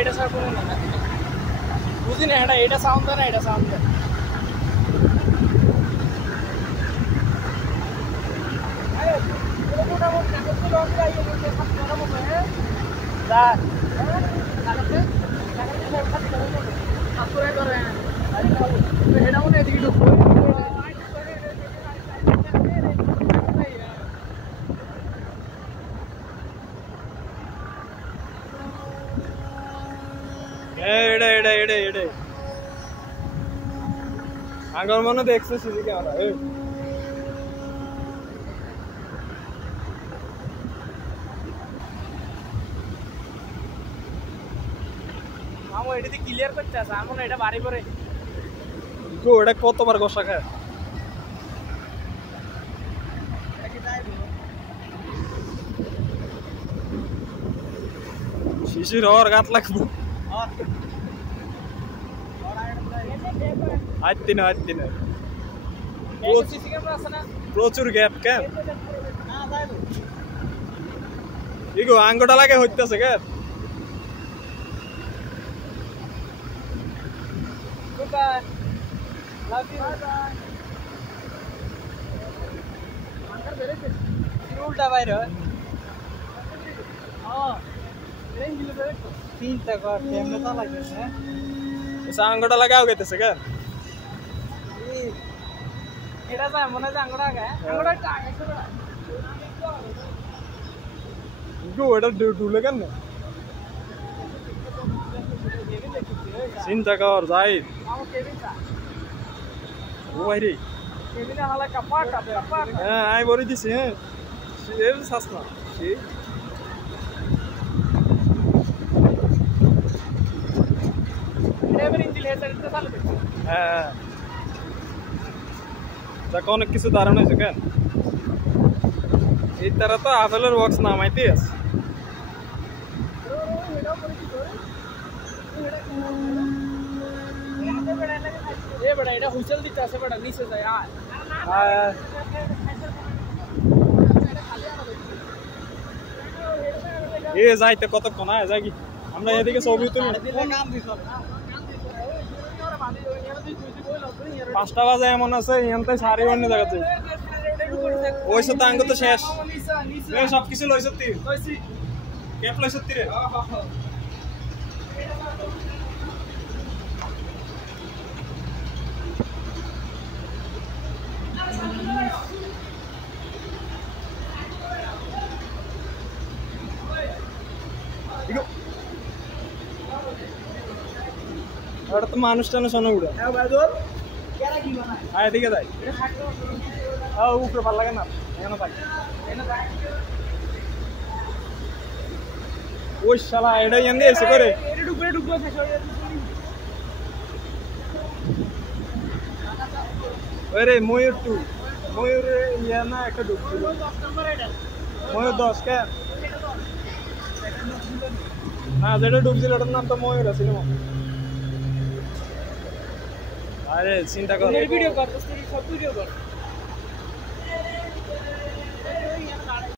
এটা স্যার বলে না বুঝি না এটা সাউন্ড দেয় না এটা সাউন্ড দেয় আগর মনে দেখছে সিসি ক্যামেরা আমো এটাতে ক্লিয়ার করতে আছে আমো না এটা বাড়ি পড়ে তো এটা কতবার গোসা খায় শিশির হওয়ার গাত লাগবো প্রচুর গ্যাপ কেন ইগো আঙ্গটা লাগে হইতেছে গ্যাপ উল্টা বাইরে চিন্তা কর কেমনে তা লাগতেছে আঙ্গটা লাগাও গেতেছে কেন এটা যায় মনে হয় আঙ্গটা আগে আঙ্গটা এটা ঢুলে কেন চিন্তা কর যাই ও ভাইরে হ্যাঁ আমি বলে দিছি হ্যাঁ শ্বাস না হ্যাঁ যাকে অনেক কিছু দাঁড়ানো হয়েছে কেন এই তারা তো আপেলের বক্স নামাইতে আছে এটা হুইসেল দিতে আছে বেটা নিচে যায় এ যাইতে কতক্ষণ যাই কি আমরা এদিকে ছবি তুলি 5টা বাজে এমন আছে এখানতে সারি অন্য জায়গাতে ওই সাথে আঙ্গ তো শেষ সবকিছু লইছ তুই ক্যাপ লইছ তুই রে ওটা তো মানুষ টানো শোনো উড়ে হ্যাঁ এদিকে যাই উপরে ভালো লাগে না এখানে পাই ওই শালা এটা এনে এসে করে আরে ময়ূর টু ময়ূর ইয়া না একটা ঢুকছিল ময়ূর 10 কেন না যেটা ঢুকছিল ওটার নাম তো ময়ূর ছিল আরে চিন্তা কর ভিডিও কর সব ভিডিও কর